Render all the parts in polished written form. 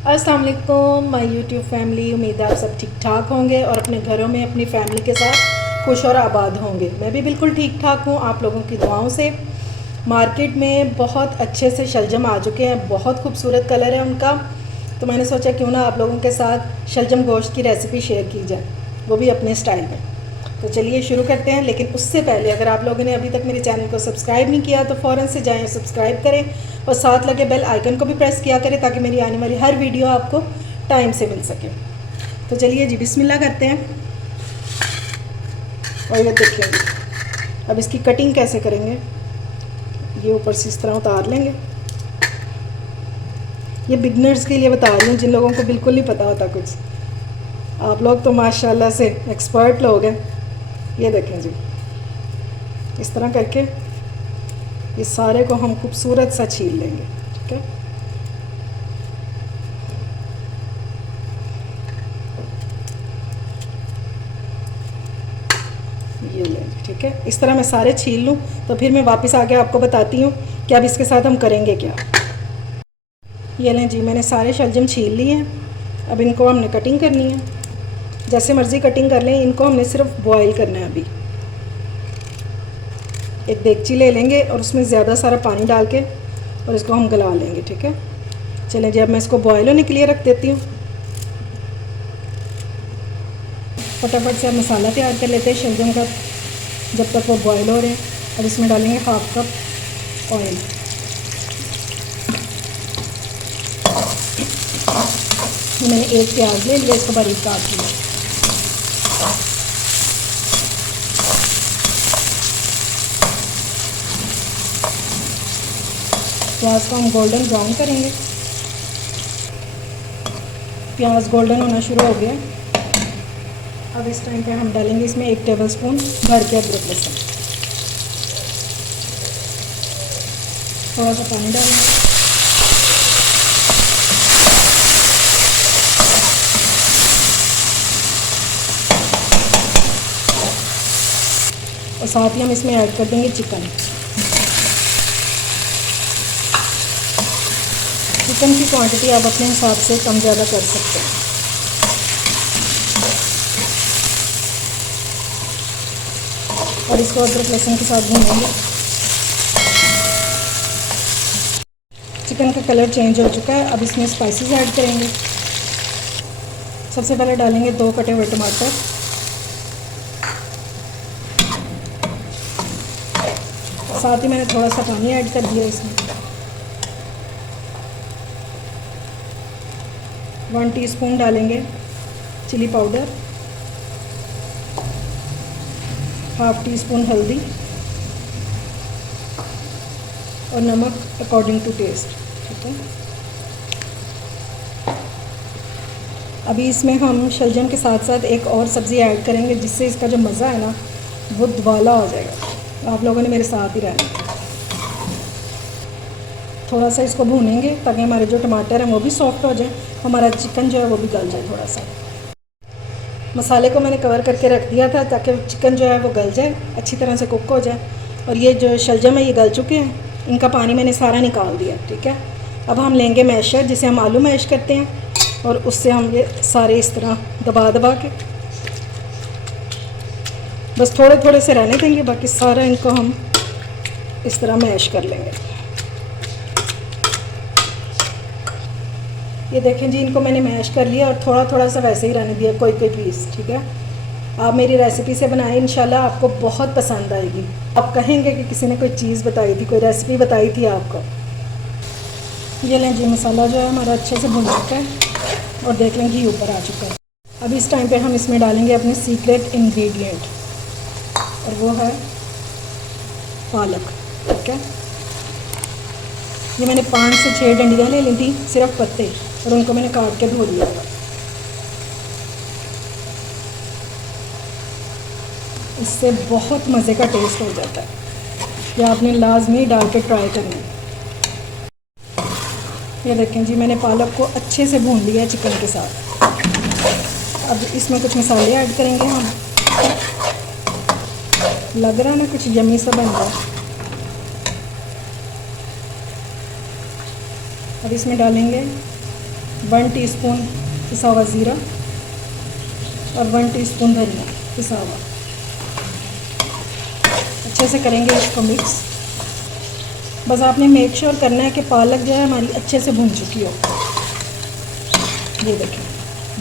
अस्सलाम वालेकुम my YouTube family. उम्मीद है आप सब ठीक ठाक होंगे और अपने घरों में अपनी फैमिली के साथ खुश और आबाद होंगे। मैं भी बिल्कुल ठीक ठाक हूँ आप लोगों की दुआओं से। मार्केट में बहुत अच्छे से शलजम आ चुके हैं, बहुत खूबसूरत कलर है उनका। तो मैंने सोचा क्यों ना आप लोगों के साथ शलजम गोश्त की रेसिपी शेयर की जाए, वो भी अपने स्टाइल में। तो चलिए शुरू करते हैं। लेकिन उससे पहले अगर आप लोगों ने अभी तक मेरे चैनल को सब्सक्राइब नहीं किया तो फ़ौरन से जाएं, सब्सक्राइब करें और साथ लगे बेल आइकन को भी प्रेस किया करें ताकि मेरी आने वाली हर वीडियो आपको टाइम से मिल सके। तो चलिए जी बिस्मिल्लाह करते हैं। और ये देखिए अब इसकी कटिंग कैसे करेंगे। ये ऊपर से इस तरह उतार लेंगे। ये बिगनर्स के लिए बता रही हूँ, जिन लोगों को बिल्कुल नहीं पता होता कुछ। आप लोग तो माशाल्लाह से एक्सपर्ट लोग हैं। ये देखें जी, इस तरह करके ये सारे को हम खूबसूरत सा छील लेंगे। ठीक है, ये लेंगे। ठीक है, इस तरह मैं सारे छील लूँ तो फिर मैं वापस आके आपको बताती हूँ कि अब इसके साथ हम करेंगे क्या। ये लें जी, मैंने सारे शलजम छील लिए हैं। अब इनको हमने कटिंग करनी है, जैसे मर्ज़ी कटिंग कर लें। इनको हमने सिर्फ बॉईल करना है। अभी एक देगची ले लेंगे और उसमें ज़्यादा सारा पानी डाल के और इसको हम गला लेंगे। ठीक है, चलें जी, अब मैं इसको बॉयल होने के लिए रख देती हूँ। फटाफट से अब मसाला तैयार कर लेते हैं शलजम का, जब तक वो बॉयल हो रहे हैं। अब इसमें डालेंगे 1/2 कप ऑयल। मैंने एक प्याज ले लिया, इसको बारीक काट लिया। प्याज को हम गोल्डन ब्राउन करेंगे। प्याज गोल्डन होना शुरू हो गया। अब इस टाइम पे हम डालेंगे इसमें 1 टेबलस्पून भर के अदरक लहसुन। थोड़ा सा पानी डालेंगे और साथ ही हम इसमें ऐड कर देंगे चिकन। चिकन की क्वांटिटी आप अपने हिसाब से कम ज़्यादा कर सकते हैं। और इसको अदरक लहसुन के साथ भूनेंगे। चिकन का कलर चेंज हो चुका है। अब इसमें स्पाइसेस ऐड करेंगे। सबसे पहले डालेंगे 2 कटे हुए टमाटर, साथ ही मैंने थोड़ा सा पानी ऐड कर दिया इसमें। 1 टीस्पून डालेंगे चिली पाउडर, 1/2 टीस्पून हल्दी और नमक अकॉर्डिंग टू टेस्ट। ठीक है, अभी इसमें हम शलजम के साथ साथ एक और सब्ज़ी ऐड करेंगे, जिससे इसका जो मज़ा है ना वो दुबाला हो जाएगा। आप लोगों ने मेरे साथ ही रहना। थोड़ा सा इसको भूनेंगे ताकि हमारे जो टमाटर हैं वो भी सॉफ्ट हो जाए, हमारा चिकन जो है वो भी गल जाए। थोड़ा सा मसाले को मैंने कवर करके रख दिया था ताकि चिकन जो है वो गल जाए, अच्छी तरह से कुक हो जाए। और ये जो शलजम है ये गल चुके हैं, इनका पानी मैंने सारा निकाल दिया। ठीक है, अब हम लेंगे मैशर, जिसे हम आलू मैश करते हैं, और उससे हम ये सारे इस तरह दबा दबा के बस थोड़े थोड़े से रहने देंगे, बाकी सारा इनको हम इस तरह मैश कर लेंगे। ये देखें जी, इनको मैंने मैश कर लिया और थोड़ा थोड़ा सा वैसे ही रहने दिया, कोई कोई पीस। ठीक है, आप मेरी रेसिपी से बनाएं, इंशाल्लाह आपको बहुत पसंद आएगी। आप कहेंगे कि किसी ने कोई चीज़ बताई थी, कोई रेसिपी बताई थी आपको। ये लें जी, मसाला जो है हमारा अच्छे से भुन चुका है और देख लें घी ऊपर आ चुका है। अब इस टाइम पे हम इसमें डालेंगे अपनी सीक्रेट इंग्रेडिएंट, और वो है पालक। ठीक है, ये मैंने 5 से 6 डंडियाँ ले ली थी, सिर्फ पत्ते, और उनको मैंने काट के धो लिया था। इससे बहुत मज़े का टेस्ट हो जाता है। ये आपने लाजमी डाल के ट्राई करना है। ये देखें जी, मैंने पालक को अच्छे से भून लिया है चिकन के साथ। अब इसमें कुछ मसाले ऐड करेंगे हम। लग रहा है ना कुछ यमी सा बन रहा है। अब इसमें डालेंगे 1 टीस्पून पिसा हुआ ज़ीरा और 1 टीस्पून धनिया पिसा हुआ। अच्छे से करेंगे इसको मिक्स। बस आपने मेक श्योर करना है कि पालक जो है हमारी अच्छे से भुन चुकी हो। ये देखें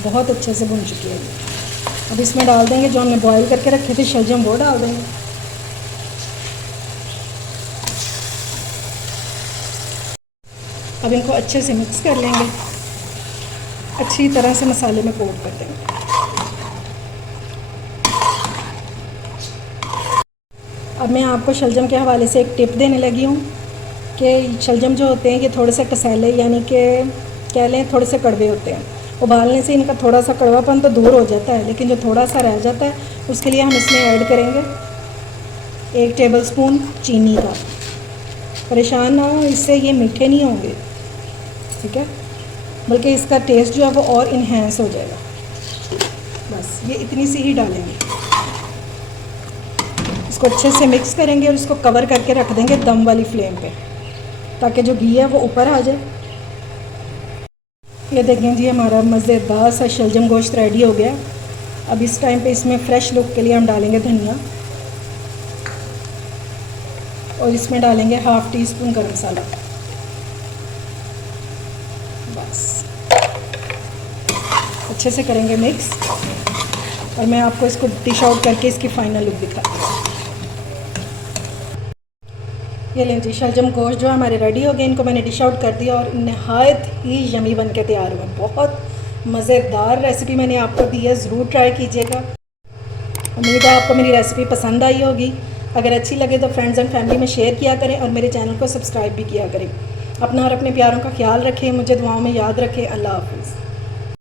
बहुत अच्छे से भुन चुकी है ये। अब इसमें डाल देंगे जो हमने बॉईल करके रखे थे शलजम, वो डाल देंगे। अब इनको अच्छे से मिक्स कर लेंगे, अच्छी तरह से मसाले में कोट कर देंगे। अब मैं आपको शलजम के हवाले से एक टिप देने लगी हूँ कि शलजम जो होते हैं ये थोड़े से कसेले, यानी कि कह लें थोड़े से कड़वे होते हैं। उबालने से इनका थोड़ा सा कड़वापन तो दूर हो जाता है, लेकिन जो थोड़ा सा रह जाता है उसके लिए हम इसमें ऐड करेंगे 1 टेबलस्पून चीनी का। परेशान ना हो, इससे ये मीठे नहीं होंगे, ठीक है, बल्कि इसका टेस्ट जो है वो और इन्हेंस हो जाएगा। बस ये इतनी सी ही डालेंगे। इसको अच्छे से मिक्स करेंगे और इसको कवर करके रख देंगे दम वाली फ्लेम पे, ताकि जो घी है वो ऊपर आ जाए। ये देखें जी हमारा मज़ेदार सा शलजम गोश्त रेडी हो गया। अब इस टाइम पे इसमें फ़्रेश लुक के लिए हम डालेंगे धनिया और इसमें डालेंगे 1/2 टीस्पून गरम मसाला। बस अच्छे से करेंगे मिक्स और मैं आपको इसको डिश आउट करके इसकी फ़ाइनल लुक दिखाती हूँ। ये लें जी शलजम गोश्त जो हमारे रेडी हो गए, इनको मैंने डिश आउट कर दिया और नहायत ही यमी बन के तैयार हुए। बहुत मज़ेदार रेसिपी मैंने आपको दी है, ज़रूर ट्राई कीजिएगा। उम्मीद है आपको मेरी रेसिपी पसंद आई होगी। अगर अच्छी लगे तो फ्रेंड्स एंड फैमिली में शेयर किया करें और मेरे चैनल को सब्सक्राइब भी किया करें। अपना और अपने प्यारों का ख्याल रखें, मुझे दुआओं में याद रखें। अल्लाह हाफ़िज़।